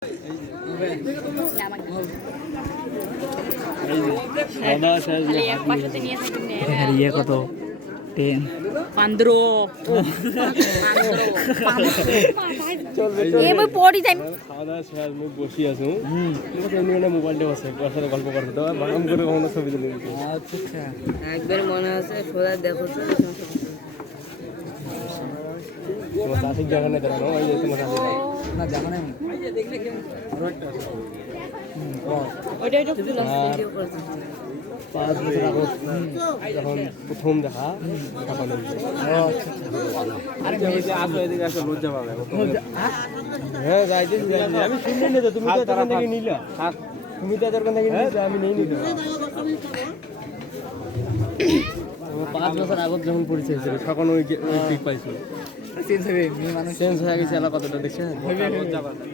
কত 10 15 পড়ি যাই খাওয়া দাওয়া শেষ আমি বসে আছি মোবাইলটা আছে তোর সাথে গল্প করতে তো বাম করে কখনো ছবি তুলে দিতে আচ্ছা একবার মনে আছে সোজা দেখো তো তোমার চাষির জায়গা নেই দাঁড়ানো ওই যে তোমার চাষি না জানা নাই দেখলে কেমন আরো একটা আছে ওইটা একটু ফুল আছে ভিডিও করতে 5 বছর আগে যখন প্রথম দেখা তখন আরে যে আসো এদিকে আসো লজ্জা পাবে হ্যাঁ যাইতেছি আমি শুনলি না তো তুমি তো তখন থেকে নিলা তুমি তো তখন থেকে নিলা আমি নেই নিলাম 5 বছর আগে যখন পরিচয় ছিল তখন ওই পিক পাইছিল চেঞ্জ হবে মানুষ চেঞ্জ হয়ে গেছে এলাকা কতটা দেখছেন লজ্জা পাবে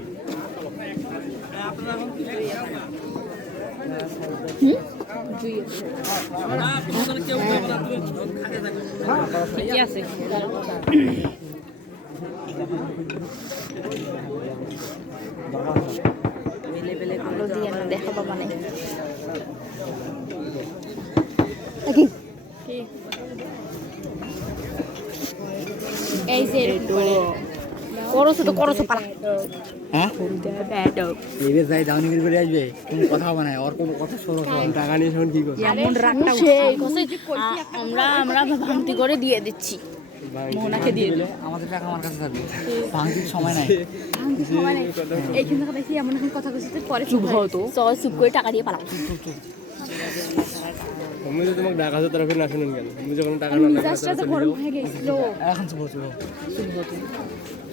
ঠিকই আছে বেলে বেলে গুলো দিয়ে না দেখা পাবা না কি এই যে করছো পালা হ্যাঁ এবে যাই দাউনি করে আসবে তুমি কথা হবে না ওর কোনো কথা শোনো টাকা নিয়ে এখন কি করছ এমন রাগটা সেই আমরা ভাঙতি করে দিয়ে দিচ্ছি মোহনাকে দিয়ে দিলে আমাদের টাকা আমার কাছে থাকবে ভাঙতির সময় নাই এইখান থেকে দেখি এমন এখন কথা কইতে পরে চুপ হতো চুপ করে টাকা দিয়ে পালাম আমি তো তোমাকে ঢাকা হাজার তরফে না শুনুন কেন তুমি যখন টাকা না মিজাজটা তো গরম হয়ে গেছিল এখন চুপ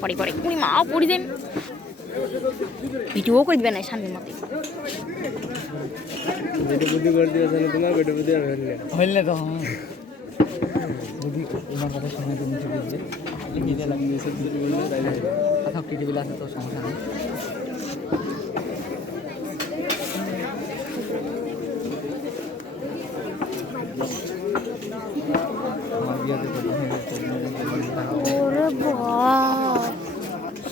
পরে পুরি মা পড়ি দেন ভিডিও করে দিবে না সামনের মতে যেটা বুদ্ধি করে দিয়েছে না তোমার বেটা বুদ্ধি আর হইলে তো যদি ইমান কথা শুনে তুমি ঠিক বুঝবে লিখিতে লাগিয়েছে দিদি বললে তাই কথা টিভি আছে তো সমস্যা নেই ওরে বাবা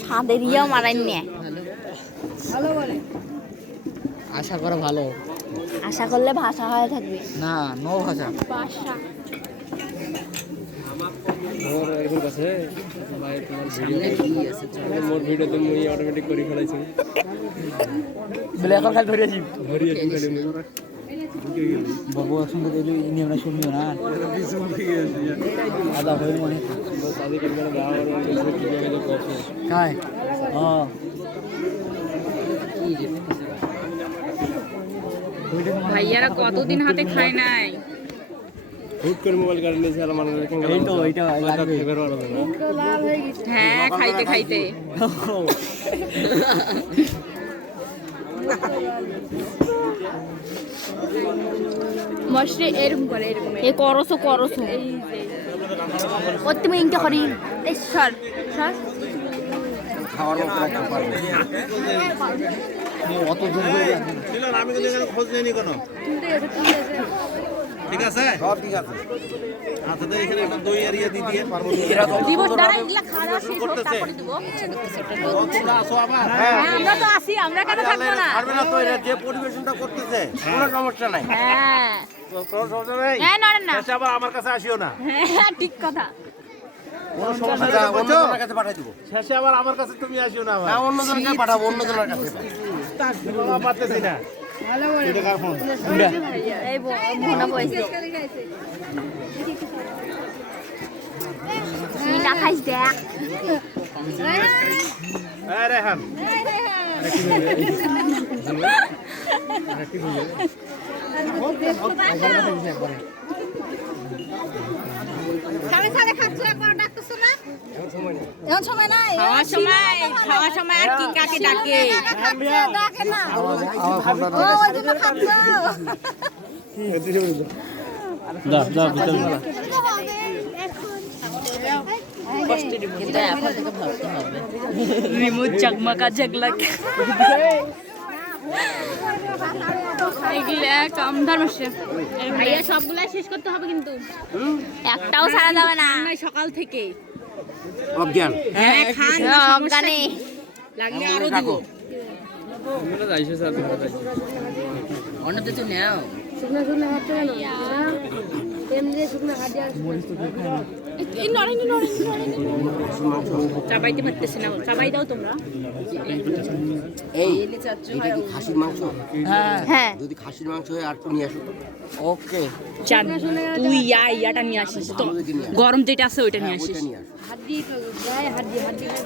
সাদের ইয়া মারাই নে ভালো বলে আশা করা ভালো আশা করলে ভাষা হয়ে থাকবে না নো ভাষা ভাষা মোর এরকম কাছে ভাই তোমার ভিডিও কি আছে মোর ভিডিও তো মুই অটোমেটিক করে ফেলাইছি বলে এখন খালি ধরে আসি ধরিয়েছি খালি মুই বাবু একসঙ্গে দিলে ইনি আমরা শুনবো না আদা হয়ে মনে শাদি করবে না বাবা আর কি জায়গা কফি কাই ভাইয়ারা কতদিন হাতে খায় নাই হুট করে মোবাইল কাটে নিয়েছে আর মানুষ এই তো এইটা লাগবে হ্যাঁ খাইতে খাইতে মশরে এরকম করে এরকম এই করছো এই যে ও তুমি ইনকে করি এই সর খাওয়ার মতো রাখতে পারবে অত দূর করে আমি কিন্তু এখানে খোঁজ নিইনি কোনো ঠিক আছে সব ঠিক আছে আচ্ছা তো এখানে একটা দই এরিয়া দিয়ে দিয়ে পারবো জীবন দ্বারা এগুলা খাওয়া শেষ হোক তারপরে দেব তোমরা আসো আবার হ্যাঁ আমরা তো আসি আমরা কেন থাকবো না পারবে না তো এরা যে পরিবেশনটা করতেছে কোনো সমস্যা নাই হ্যাঁ কোনো সমস্যা নাই হ্যাঁ নড়েন না শেষে আবার আমার কাছে আসিও না হ্যাঁ ঠিক কথা কোনো সমস্যা নাই অন্য জনের কাছে পাঠিয়ে দিব শেষে আবার আমার কাছে তুমি আসিও না আবার অন্য জনের কাছে পাঠাবো অন্য জনের কাছে বাবা পারতেছি না ভালো বলে এটা কার ফোন এই মোনা বয়স তুই না খাইস দেখ এই রেহান খাওয়ার সময় আর কি কাকে ডাকে রিমোট চকমকা ঝগলক এগুলা কম ধর্মসে ভাইয়া সবগুলা শেষ করতে হবে কিন্তু একটাও ছাড়া যাবে না সকাল থেকে অজ্ঞান হ্যাঁ খান অজ্ঞানে লাগলে আরো দিব তোমরা যাইছো স্যার তোমরা যাইছো অন্যদের তো নেও এই নরেনি নরেনি নরেনি চাবাইতে পারতেছে না চাবাই দাও তোমরা এই এটা কি খাসির মাংস? হ্যাঁ হ্যাঁ যদি খাসির মাংস হয় আর একটু নিয়ে আসো। ওকে চান তুই ইয়াটা নিয়ে আসিস তো গরম যেটা আছে ওইটা নিয়ে আসিস ওইটা নিয়ে আসো।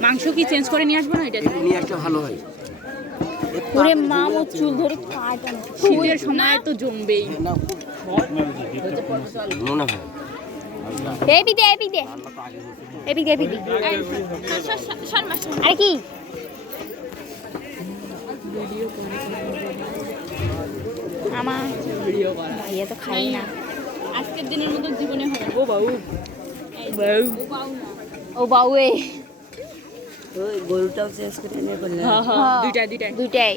মাংস কি চেঞ্জ করে নিয়ে আসবো না এটা একটু নিয়ে আসলে ভালো হয়। ওরে মা ও চুল ধরে কাটানো শীতের সময় তো জমবেই না মনে হয় এপিতে এপিতে এপিতে এপিতে আরে কি আমার ভাইয়া তো খাই না আজকের দিনের মতো জীবনে হবে ও বাবু ও বাবু ওই গরুটাও চেঞ্জ করে এনে করলে দুইটাই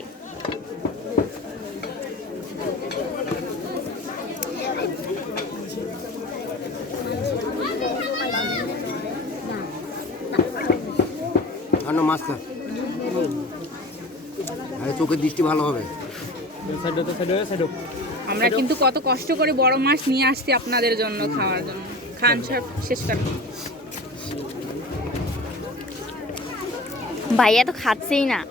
কারণ মাছ না আরে চোখের দৃষ্টি ভালো হবে। আমরা কিন্তু কত কষ্ট করে বড় মাছ নিয়ে আসছি আপনাদের জন্য খাওয়ার জন্য খান সব শেষ কর ভাইয়া তো খাচ্ছেই না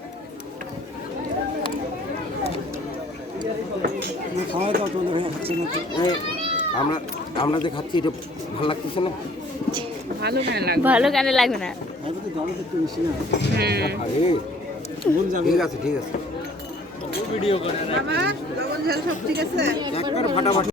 এ, আমরা আমরা যে খাচ্ছি এটা ভালো লাগতেছে না। ভালো কেন লাগবে না আরে ঠিক আছে ঠিক আছে ভিডিও করে মামা লবণ ঝাল সব ঠিক আছে একবার ফাটাফাটি